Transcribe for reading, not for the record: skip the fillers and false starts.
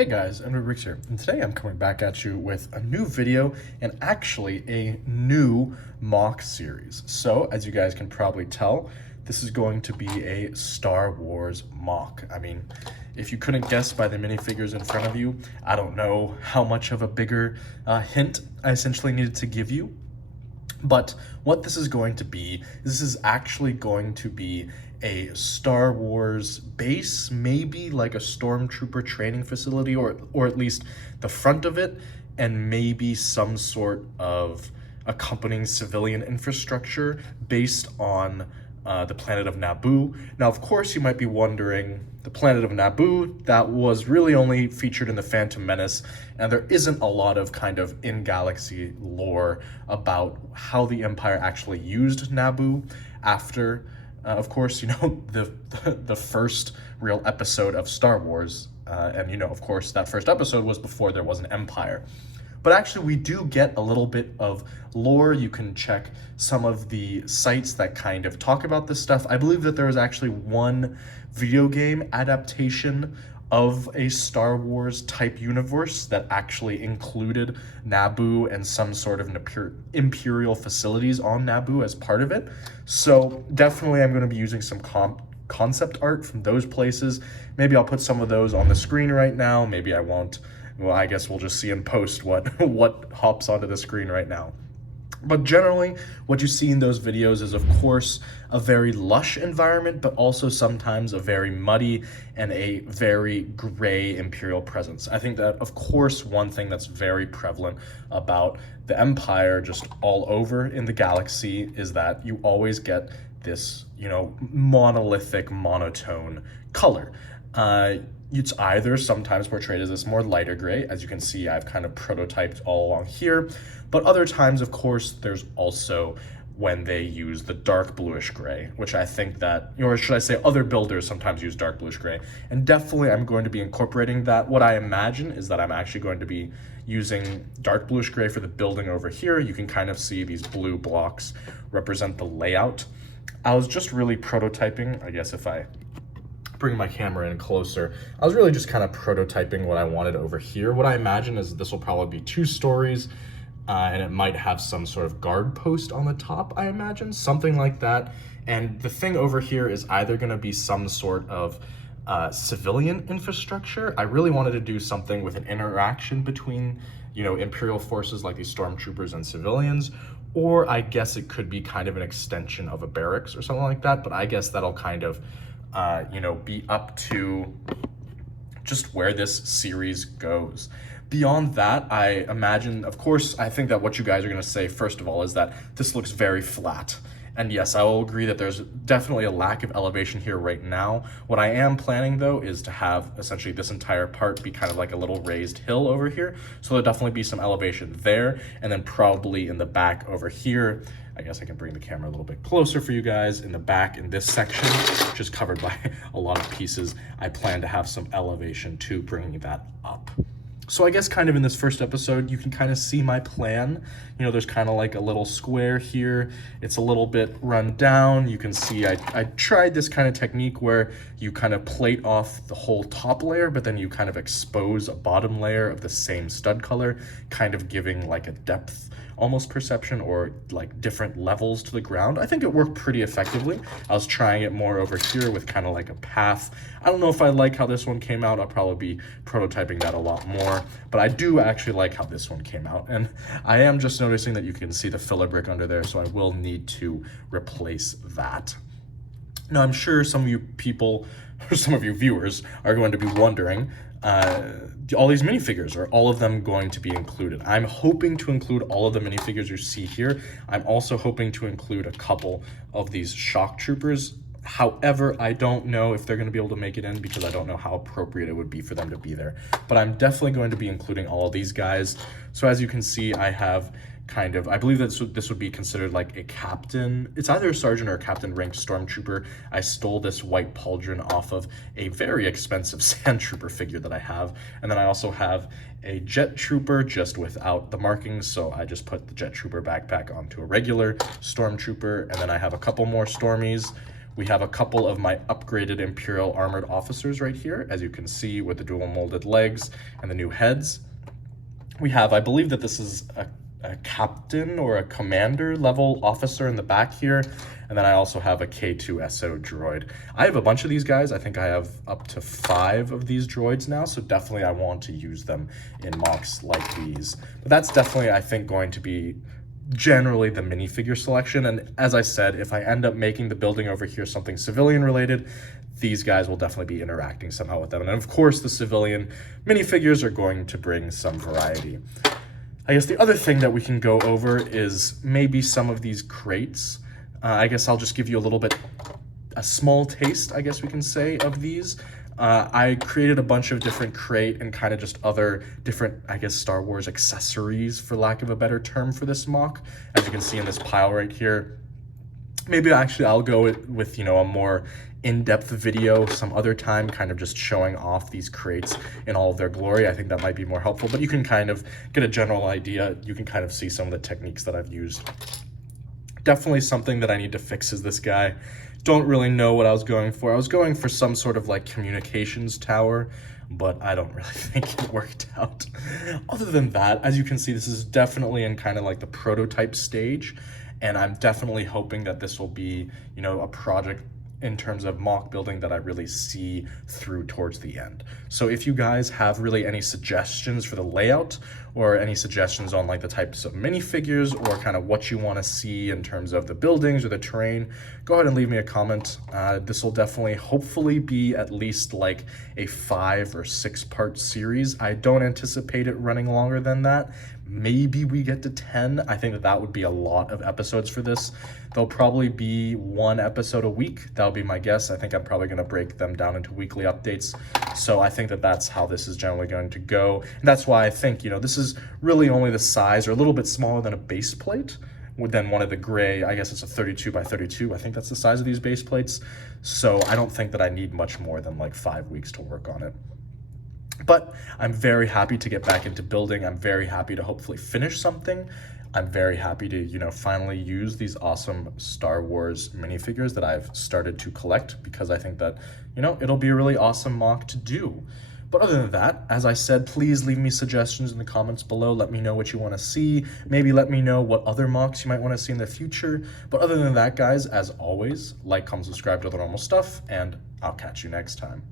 Hey guys, Edward Ricks here, and today I'm coming back at you with a new video and actually a new mock series. So, as you guys can probably tell, this is going to be a Star Wars mock. I mean, if you couldn't guess by the minifigures in front of you, I don't know how much of a bigger hint I essentially needed to give you. But what this is going to be, this is actually going to be a Star Wars base, maybe like a stormtrooper training facility, or at least the front of it, and maybe some sort of accompanying civilian infrastructure based on the planet of Naboo. Now, of course, you might be wondering, the planet of Naboo, that was really only featured in The Phantom Menace, and there isn't a lot of kind of in-galaxy lore about how the Empire actually used Naboo after, of course, the first real episode of Star Wars. And, of course, that first episode was before there was an Empire. But actually, we do get a little bit of lore. You can check some of the sites that kind of talk about this stuff. I believe that there is actually one video game adaptation of a Star Wars type universe that actually included Naboo and some sort of Imperial facilities on Naboo as part of it. So definitely I'm going to be using some concept art from those places. Maybe I'll put some of those on the screen right now. Maybe I won't. Well, I guess we'll just see in post what hops onto the screen right now. But generally, what you see in those videos is, of course, a very lush environment, but also sometimes a very muddy and a very gray Imperial presence. I think that, of course, one thing that's very prevalent about the Empire just all over in the galaxy is that you always get this, monolithic, monotone color. It's either sometimes portrayed as this more lighter gray, as you can see I've kind of prototyped all along here, but other times, of course, there's also when they use the dark bluish gray, which I think that, or should I say other builders sometimes use dark bluish gray, and definitely I'm going to be incorporating that. What I imagine is that I'm actually going to be using dark bluish gray for the building over here. You can kind of see these blue blocks represent the layout. I was just really prototyping, I guess if I bring my camera in closer, I was really just kind of prototyping what I wanted over here. What I imagine is this will probably be 2 stories, and it might have some sort of guard post on the top, I imagine, something like that. And the thing over here is either going to be some sort of civilian infrastructure. I really wanted to do something with an interaction between, Imperial forces like these stormtroopers and civilians, or I guess it could be kind of an extension of a barracks or something like that, but I guess that'll kind of be up to just where this series goes. Beyond that, I imagine, of course, I think that what you guys are going to say, first of all, is that this looks very flat. And yes, I will agree that there's definitely a lack of elevation here right now. What I am planning, though, is to have essentially this entire part be kind of like a little raised hill over here. So there'll definitely be some elevation there, and then probably in the back over here, I guess I can bring the camera a little bit closer for you guys. In the back, in this section, which is covered by a lot of pieces, I plan to have some elevation too, bringing that up. So I guess kind of in this first episode, you can kind of see my plan. There's kind of like a little square here. It's a little bit run down. You can see I tried this kind of technique where you kind of plate off the whole top layer, but then you kind of expose a bottom layer of the same stud color, kind of giving like a depth almost perception or like different levels to the ground. I think it worked pretty effectively. I was trying it more over here with kind of like a path. I don't know if I like how this one came out. I'll probably be prototyping that a lot more, but I do actually like how this one came out. And I am just noticing that you can see the filler brick under there, so I will need to replace that. Now, I'm sure some of you people, or some of you viewers, are going to be wondering, all these minifigures, are all of them going to be included? I'm hoping to include all of the minifigures you see here. I'm also hoping to include a couple of these shock troopers. However, I don't know if they're going to be able to make it in because I don't know how appropriate it would be for them to be there. But I'm definitely going to be including all of these guys. So as you can see, I have kind of, I believe that this would be considered like a captain. It's either a sergeant or a captain ranked stormtrooper. I stole this white pauldron off of a very expensive sand trooper figure that I have. And then I also have a jet trooper just without the markings. So I just put the jet trooper backpack onto a regular stormtrooper. And then I have a couple more stormies We have a couple of my upgraded Imperial armored officers right here, as you can see, with the dual molded legs and the new heads. We have, I believe that this is a captain or a commander level officer in the back here. And then I also have a K2 SO droid. I have a bunch of these guys. I think I have up to 5 of these droids now. So definitely I want to use them in mocks like these. But that's definitely, I think, going to be generally the minifigure selection. And as I said, if I end up making the building over here something civilian related, these guys will definitely be interacting somehow with them. And of course, the civilian minifigures are going to bring some variety. I guess the other thing that we can go over is maybe some of these crates. I guess I'll just give you a small taste, I guess we can say, of these. I created a bunch of different crate and kind of just other different, I guess, Star Wars accessories, for lack of a better term, for this mock. As you can see in this pile right here. Maybe actually I'll go with, you know, a more in-depth video some other time, kind of just showing off these crates in all of their glory. I think that might be more helpful, but you can kind of get a general idea. You can kind of see some of the techniques that I've used. Definitely something that I need to fix is this guy. Don't really know what I was going for. I was going for some sort of like communications tower, but I don't really think it worked out. Other than that, as you can see, this is definitely in kind of like the prototype stage, and I'm definitely hoping that this will be, you know, a project in terms of mock building that I really see through towards the end. So if you guys have really any suggestions for the layout, or any suggestions on like the types of minifigures, or kind of what you want to see in terms of the buildings or the terrain, go ahead and leave me a comment. This will definitely hopefully be at least like a 5 or 6 part series. I don't anticipate it running longer than that. Maybe we get to 10. I think that would be a lot of episodes for this. There'll probably be 1 episode a week. That'll be my guess. I think I'm probably going to break them down into weekly updates. So I think that that's how this is generally going to go. And that's why I think, you know, this is really only the size, or a little bit smaller than a base plate, than one of the gray, I guess it's a 32 by 32. I think that's the size of these base plates. So I don't think that I need much more than like 5 weeks to work on it. But I'm very happy to get back into building. I'm very happy to hopefully finish something. I'm very happy to, you know, finally use these awesome Star Wars minifigures that I've started to collect, because I think that, you know, it'll be a really awesome mock to do. But other than that, as I said, please leave me suggestions in the comments below. Let me know what you want to see. Maybe let me know what other mocks you might want to see in the future. But other than that, guys, as always, like, comment, subscribe to the normal stuff, and I'll catch you next time.